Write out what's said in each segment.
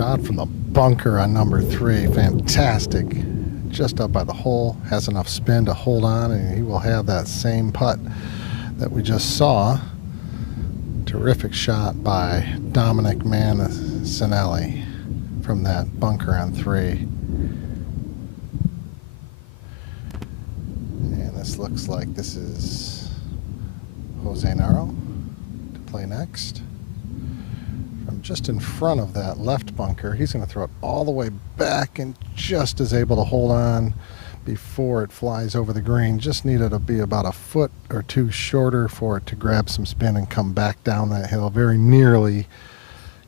shot from the bunker on number 3. Fantastic. Just up by the hole. Has enough spin to hold on, and he will have that same putt that we just saw. Terrific shot by Dominic Mancinelli from that bunker on 3. And this looks like this is Jose Naro to play next. From just in front of that left bunker, he's going to throw it all the way back and just is able to hold on before it flies over the green. Just needed to be about a foot or two shorter for it to grab some spin and come back down that hill. Very nearly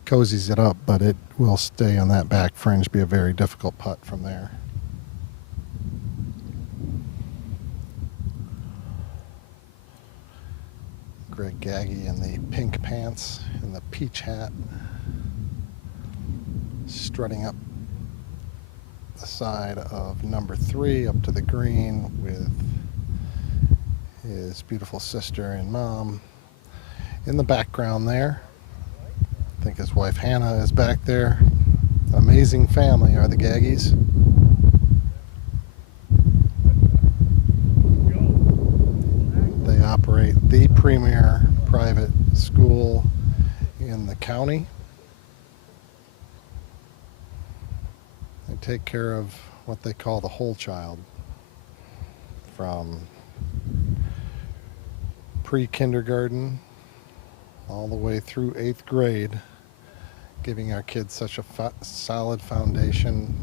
cozies it up, but it will stay on that back fringe. Be a very difficult putt from there. Greg Gaggy in the pink pants and the peach hat, strutting up the side of number 3 up to the green with his beautiful sister and mom in the background there. I think his wife Hannah is back there. Amazing family are the Gaggys. They operate the premier private school in the county. They take care of what they call the whole child, from pre-kindergarten all the way through 8th grade, giving our kids such a solid foundation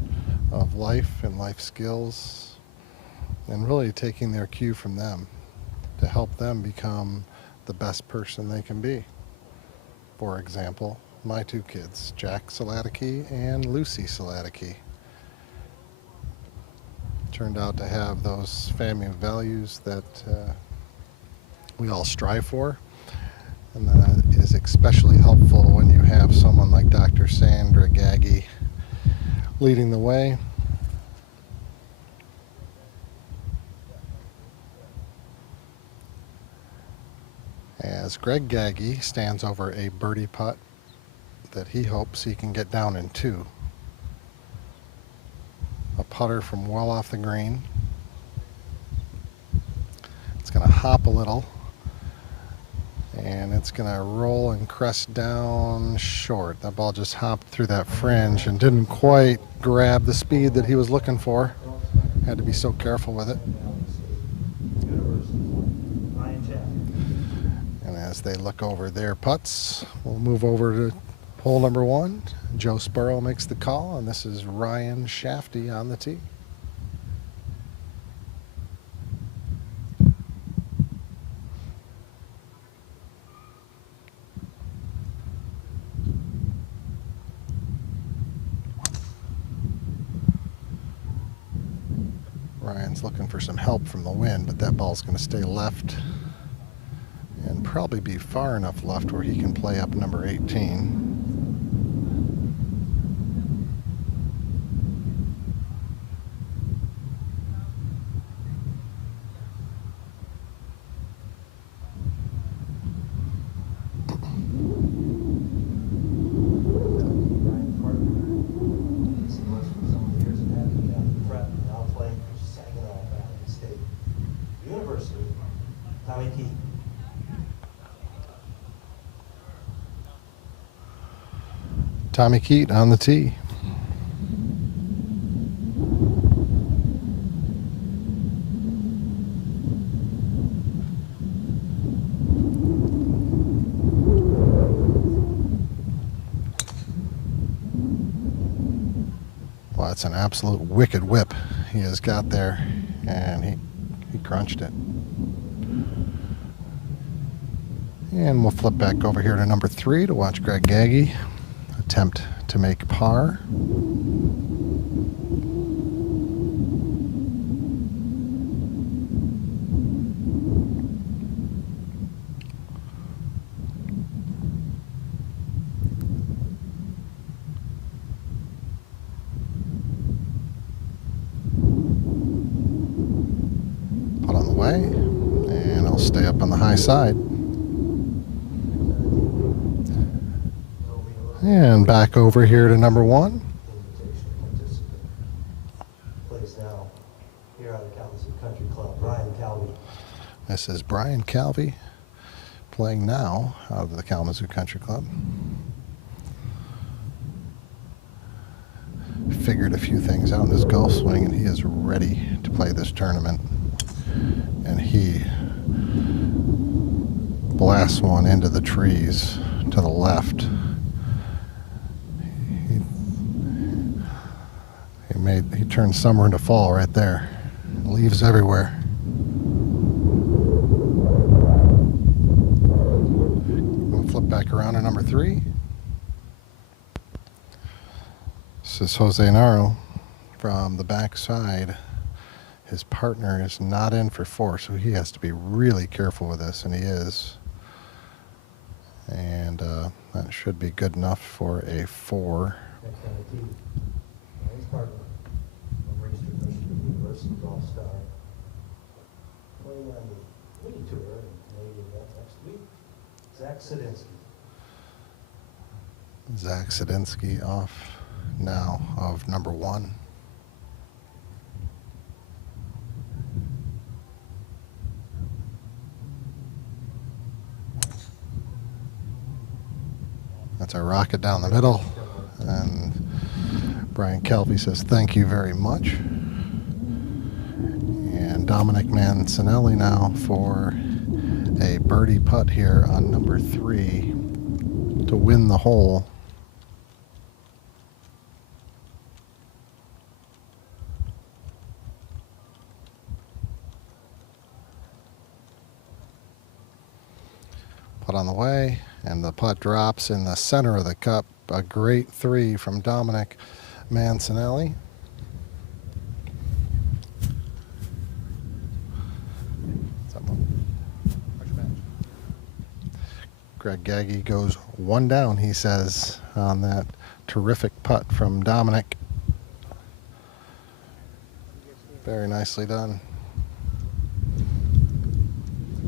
of life and life skills, and really taking their cue from them to help them become the best person they can be. For example, my 2 kids, Jack Saladicki and Lucy Saladicki, turned out to have those family values that we all strive for, and that is especially helpful when you have someone like Dr. Sandra Gaggy leading the way. As Greg Gaggy stands over a birdie putt that he hopes he can get down in 2. A putter from well off the green. It's going to hop a little, and it's going to roll and crest down short. That ball just hopped through that fringe and didn't quite grab the speed that he was looking for. Had to be so careful with it. And as they look over their putts, we'll move over to hole number 1. Joe Sparrow makes the call, and this is Ryan Shafty on the tee. Ryan's looking for some help from the wind, but that ball's going to stay left and probably be far enough left where he can play up number 18. Tommy Keat on the tee. Well, that's an absolute wicked whip he has got there, and he crunched it. And we'll flip back over here to number 3 to watch Greg Gaggy attempt to make par. Putt on the way, and it'll stay up on the high side. And back over here to number 1. Invitation participant. Plays now here out of Kalamazoo Country Club, Brian Calvi. This is Brian Calvi playing now out of the Kalamazoo Country Club. Figured a few things out in his golf swing, and he is ready to play this tournament. And he blasts one into the trees to the left. He turned summer into fall right there. Leaves everywhere. We'll flip back around to number 3. This is Jose Naro from the backside. His partner is not in for 4, so he has to be really careful with this, and he is. And that should be good enough for a 4. His partner from Registered Michigan University Golf Star. Playing on the Mini Tour in Canadian event next week. Zach Sadinsky. Zach Sadinsky off now of number 1. That's our rocket down the middle. And Brian Calvi says thank you very much. And Dominic Mancinelli now for a birdie putt here on number 3 to win the hole. Putt on the way, and the putt drops in the center of the cup. A great 3 from Dominic Mancinelli. Greg Gaggy goes 1 down, he says, on that terrific putt from Dominic. Very nicely done.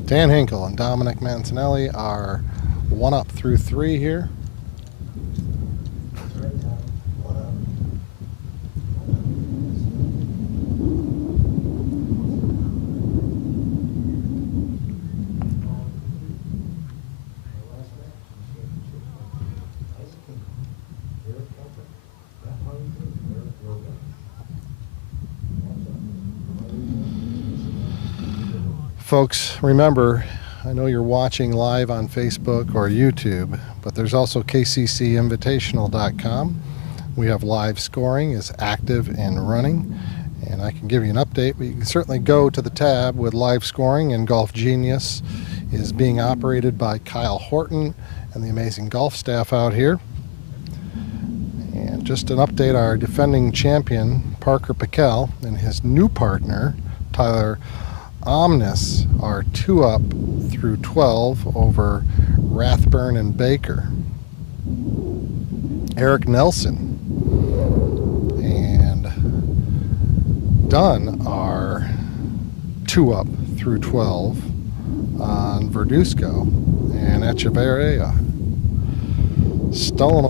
Dan Hinkle and Dominic Mancinelli are 1 up through 3 here. Folks, remember, I know you're watching live on Facebook or YouTube, but there's also kccinvitational.com. We have live scoring is active and running, and I can give you an update, but you can certainly go to the tab with live scoring, and Golf Genius is being operated by Kyle Horton and the amazing golf staff out here. And just an update, our defending champion, Parker Piquel, and his new partner, Tyler Omnis, are 2 up through 12 over Rathburn and Baker. Eric Nelson and Dunn are 2 up through 12 on Verduzco and Echeverria. Stolen.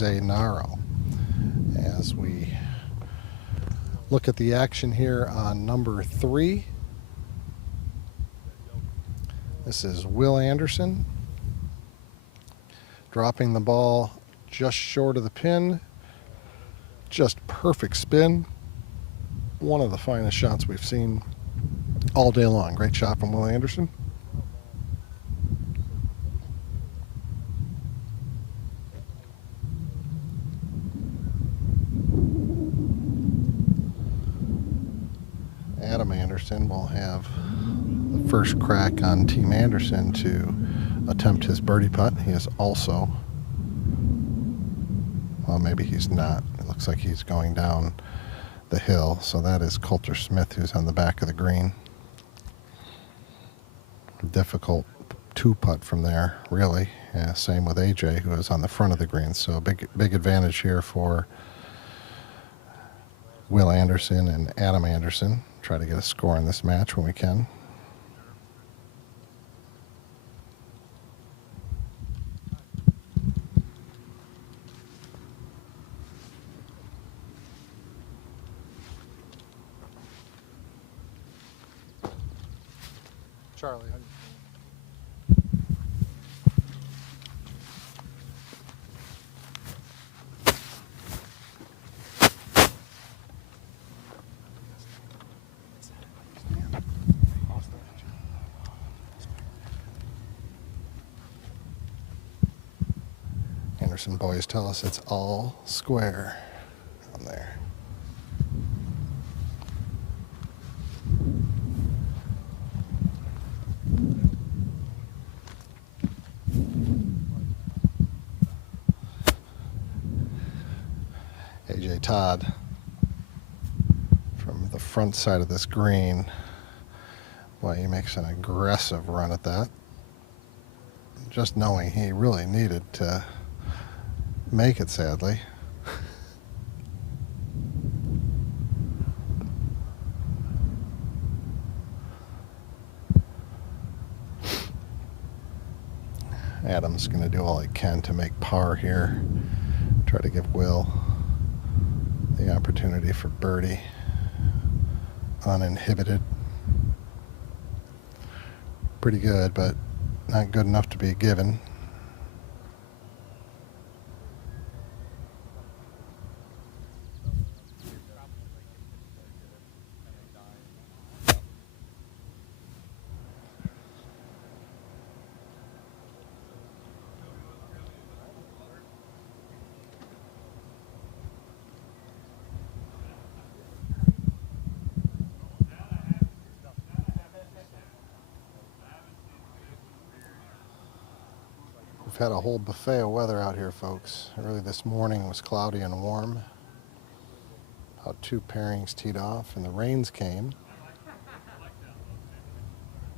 Jose Naro. As we look at the action here on number 3, this is Will Anderson dropping the ball just short of the pin. Just perfect spin. One of the finest shots we've seen all day long. Great shot from Will Anderson. Adam Anderson will have the first crack on Team Anderson to attempt his birdie putt. He is also, well, maybe he's not. It looks like he's going down the hill. So that is Coulter Smith, who's on the back of the green. Difficult 2-putt from there, really. Yeah, same with AJ, who is on the front of the green. So big advantage here for Will Anderson and Adam Anderson. Try to get a score in this match when we can. Charlie. Anderson boys tell us it's all square on there. AJ Todd from the front side of this green. Boy, he makes an aggressive run at that. Just knowing he really needed to make it, sadly. Adam's going to do all he can to make par here. Try to give Will the opportunity for birdie uninhibited. Pretty good, but not good enough to be given. We've had a whole buffet of weather out here, folks. Early this morning was cloudy and warm. About 2 pairings teed off, and the rains came.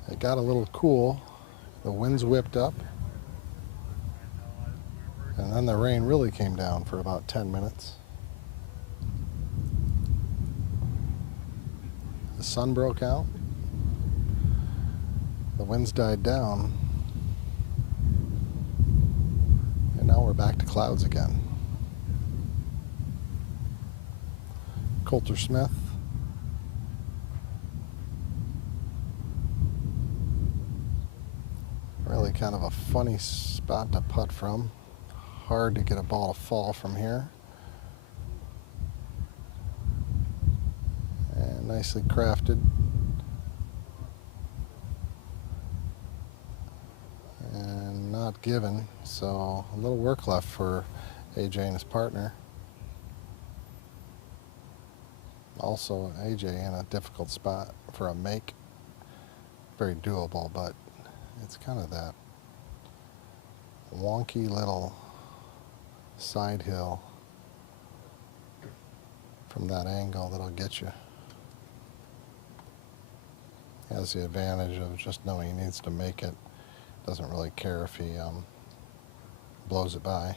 It got a little cool. The winds whipped up. And then the rain really came down for about 10 minutes. The sun broke out. The winds died down. And now we're back to clouds again. Coulter Smith. Really kind of a funny spot to putt from. Hard to get a ball to fall from here. And nicely crafted. And not given, so a little work left for AJ and his partner. Also, AJ in a difficult spot for a make. Very doable, but it's kind of that wonky little side hill from that angle that'll get you. Has the advantage of just knowing he needs to make it. Doesn't really care if he blows it by.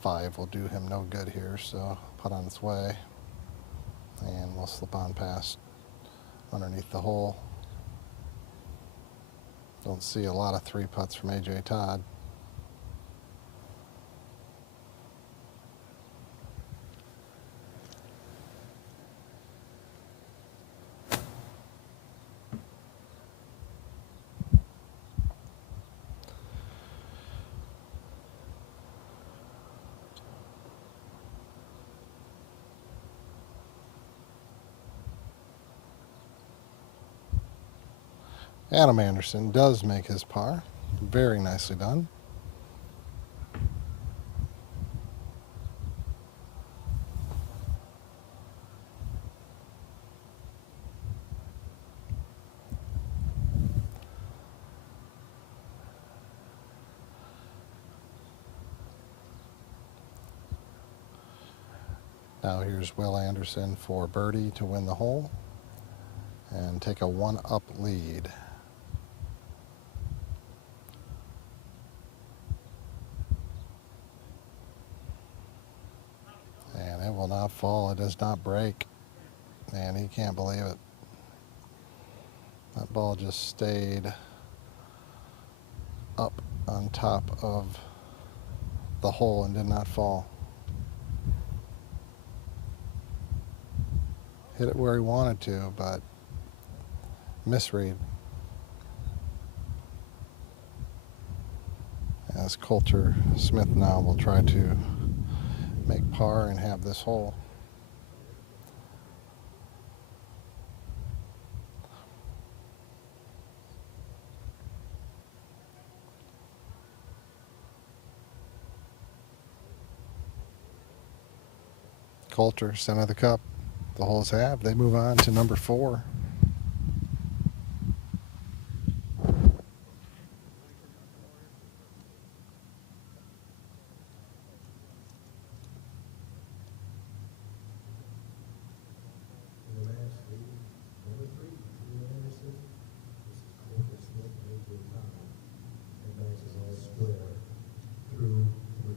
Five will do him no good here, so putt on its way. And we'll slip on past underneath the hole. Don't see a lot of 3-putts from AJ Todd. Adam Anderson does make his par. Very nicely done. Now here's Will Anderson for birdie to win the hole and take a 1-up lead. And it will not fall. It does not break. And he can't believe it. That ball just stayed up on top of the hole and did not fall. Hit it where he wanted to, but misread. As Coulter Smith now will try to make par and have this hole. Coulter, center of the cup. The holes have. They move on to number 4. In the match lead, number 3, Will Anderson. This is Coulter Smith and AJ Todd. The match is all square through 3.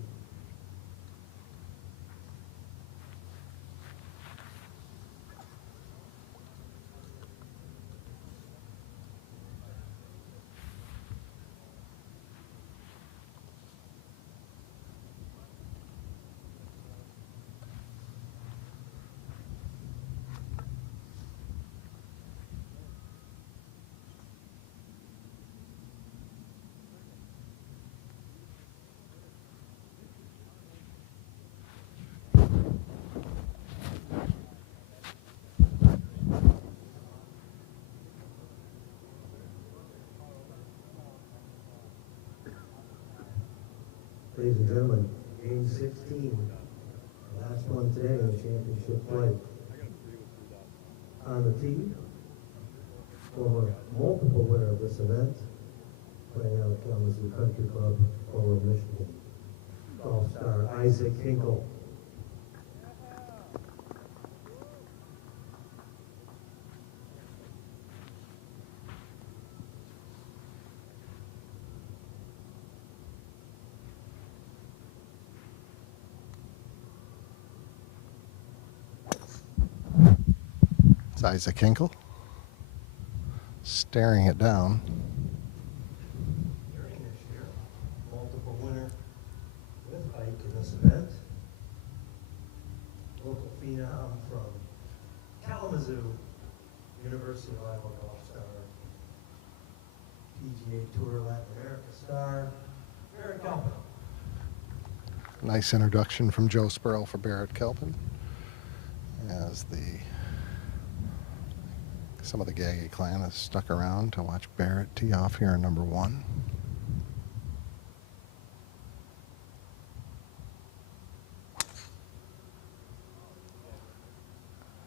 Ladies and gentlemen, game 16, the last one today in the championship play. On the tee, former multiple winner of this event, playing out of Kalamazoo Country Club, former Michigan golf star Isaac Hinkle. It's Isaac Hinkle staring it down. During this year, multiple winner with Ike in this event. Local phenom from Kalamazoo, University of Iowa golf star, PGA Tour Latin America star, Barrett Kelpin. Nice introduction from Joe Spurl for Barrett Kelpin. As some of the Gaggy clan has stuck around to watch Barrett tee off here in number 1.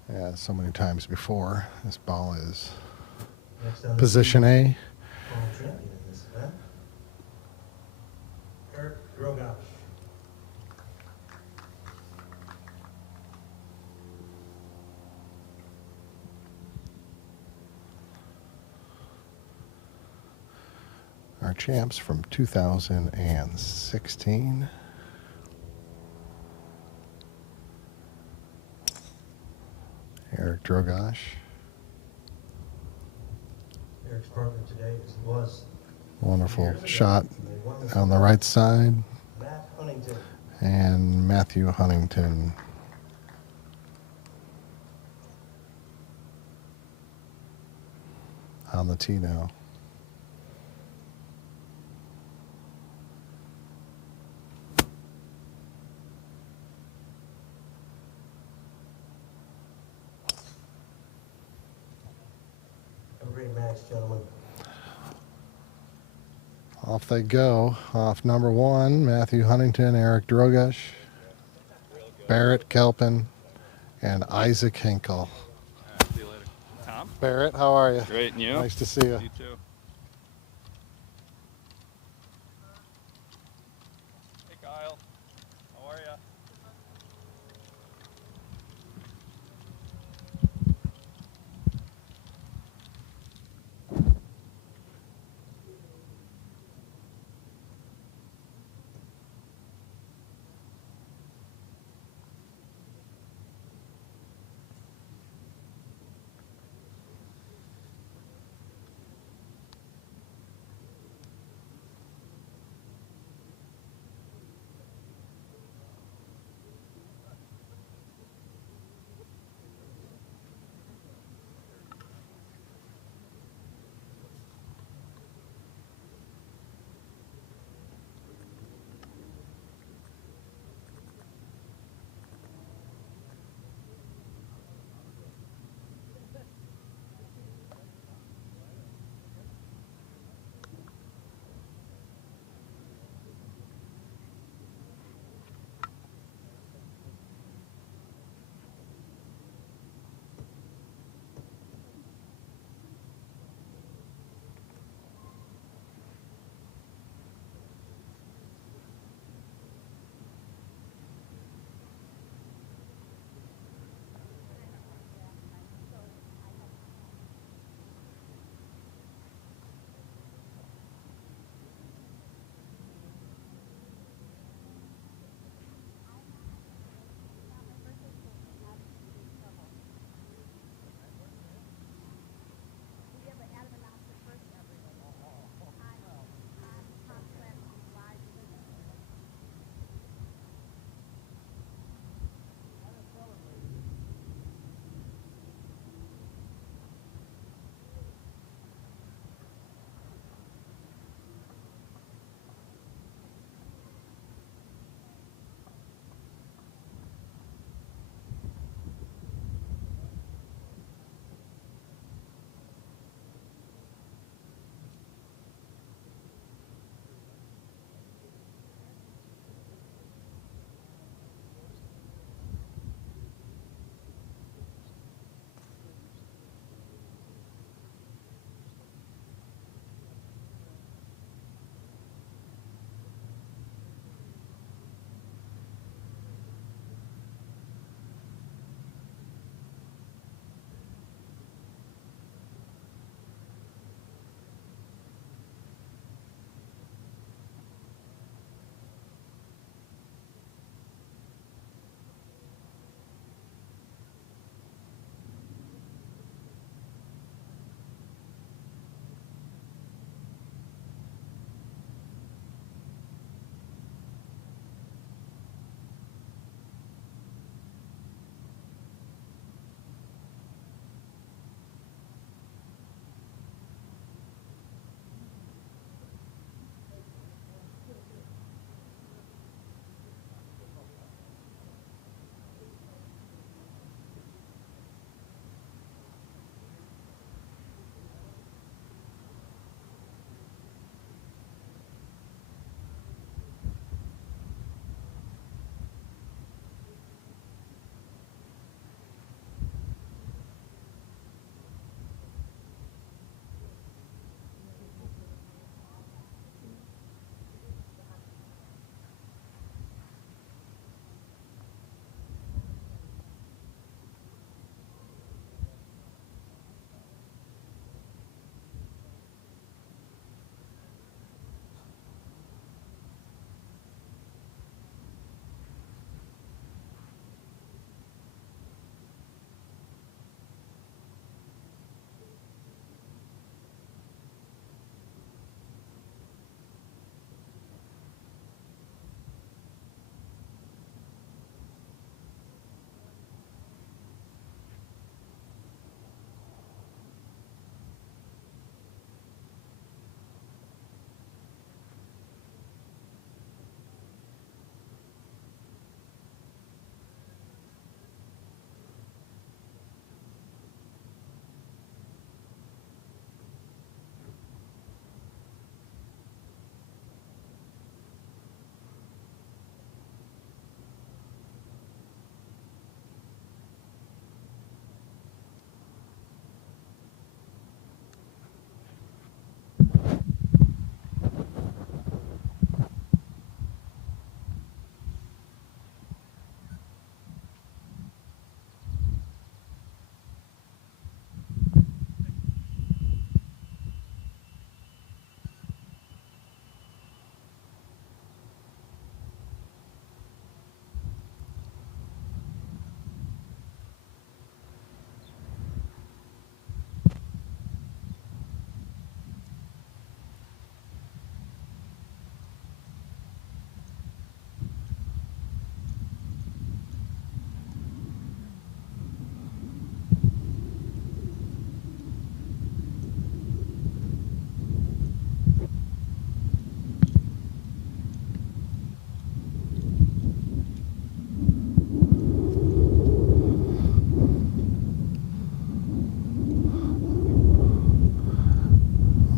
As so many times before, this ball is Next on the position A. world champion in this event, Eric Drogosh. Our champs from 2016. Eric Drogosh. Eric's partner today was Wonderful shot on the right side. Matt Huntington. And Matthew Huntington. On the tee now. Have a great match, gentlemen. Off they go. Off number one, Matthew Huntington, Eric Drogosh, Barrett Kelpin, and Isaac Hinkle. See you later. Tom? Barrett, how are you? Great, and you? Nice to see you. You too. Hey, Kyle. How are ya?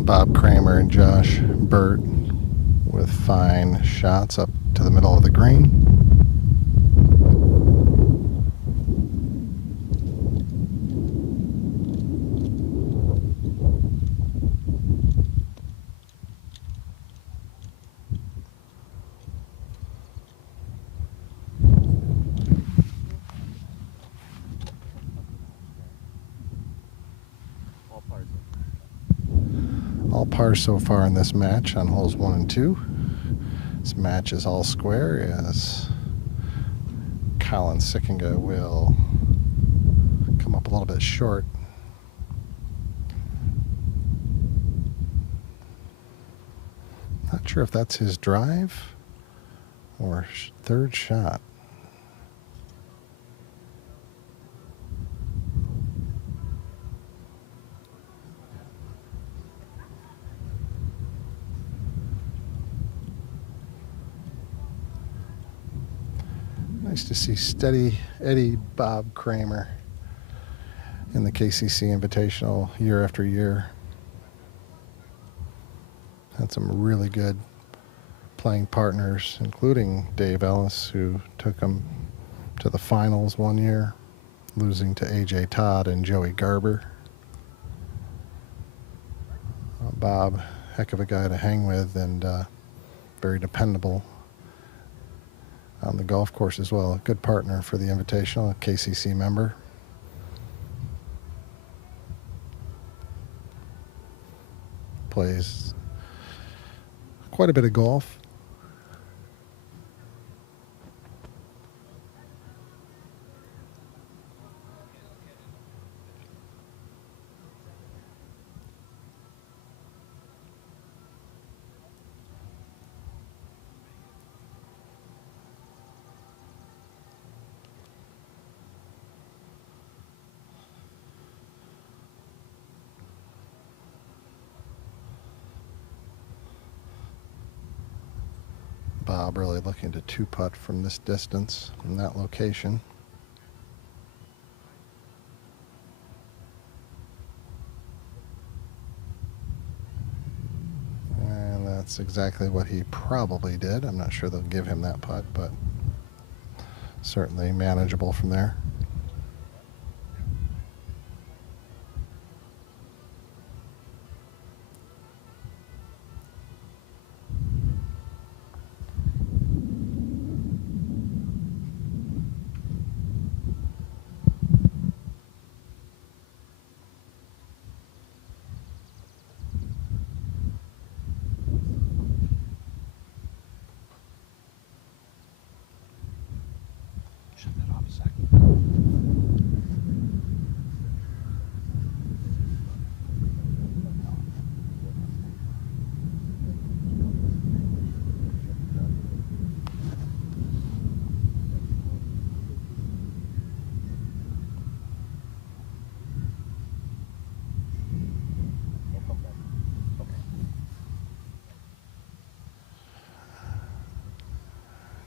Bob Kramer and Josh Burt with fine shots up to the middle of the green. All pars so far in this match on holes 1 and 2. This match is all square as Colin Sickinga will come up a little bit short. Not sure if that's his drive or third shot. Nice to see steady Eddie Bob Kramer in the KCC Invitational year after year. Had some really good playing partners, including Dave Ellis, who took him to the finals one year, losing to AJ Todd and Joey Garber. Bob, heck of a guy to hang with, and very dependable on the golf course as well. A good partner for the Invitational, a KCC member. Plays quite a bit of golf. Bob really looking to two-putt from this distance, from that location. And that's exactly what he probably did. I'm not sure they'll give him that putt, but certainly manageable from there. Shut that off a second.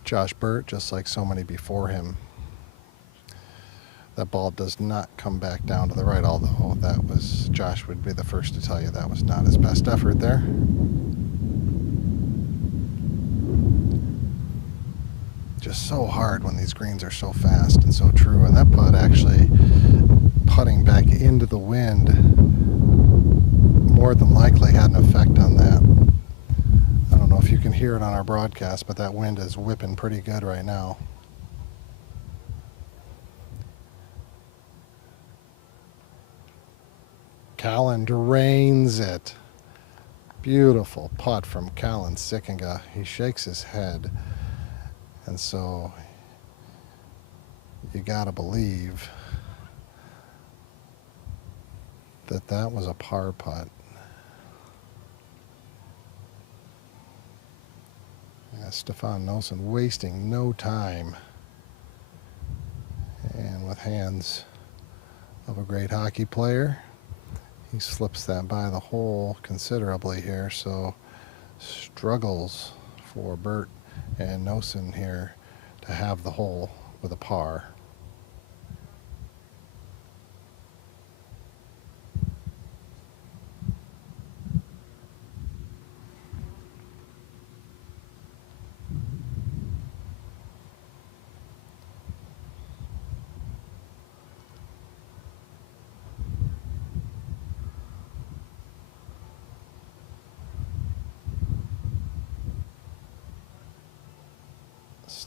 Josh Burt, just like so many before him, that ball does not come back down to the right, although that was, Josh would be the first to tell you that was not his best effort there. Just so hard when these greens are so fast and so true. And that putt actually putting back into the wind more than likely had an effect on that. I don't know if you can hear it on our broadcast, but that wind is whipping pretty good right now. Colin drains it. Beautiful putt from Colin Sickinga. He shakes his head. And so you got to believe that that was a par putt. Yeah, Stefan Noesen wasting no time. And with hands of a great hockey player, he slips that by the hole considerably here, so struggles for Burt and Noesen here to have the hole with a par.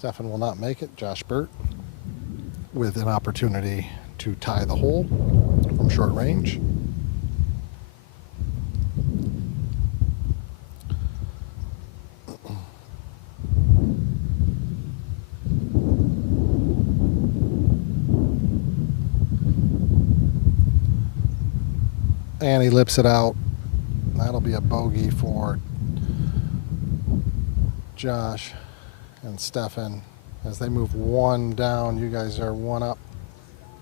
Stefan will not make it. Josh Burt with an opportunity to tie the hole from short range. And he lips it out. That'll be a bogey for Josh and Stefan. As they move one down, you guys are one up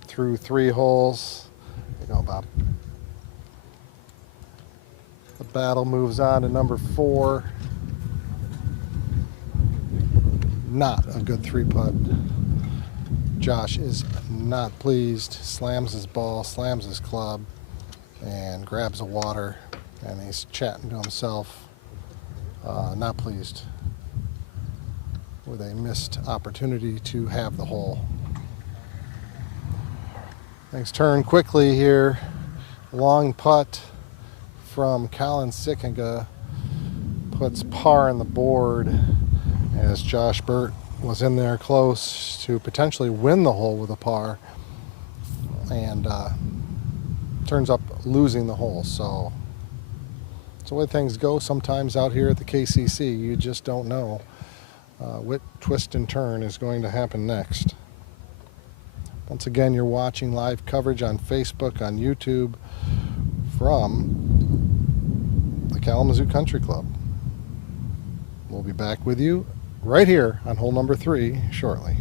through 3 holes. There you go, Bob. The battle moves on to number 4. Not a good 3-putt. Josh is not pleased. Slams his ball, slams his club, and grabs a water, and he's chatting to himself. Not pleased with a missed opportunity to have the hole. Things turn quickly here. Long putt from Colin Sickinga puts par on the board as Josh Burt was in there close to potentially win the hole with a par, and turns up losing the hole. So it's the way things go sometimes out here at the KCC. You just don't know what twist and turn is going to happen next. Once again, you're watching live coverage on Facebook, on YouTube, from the Kalamazoo Country Club. We'll be back with you right here on hole number 3 shortly.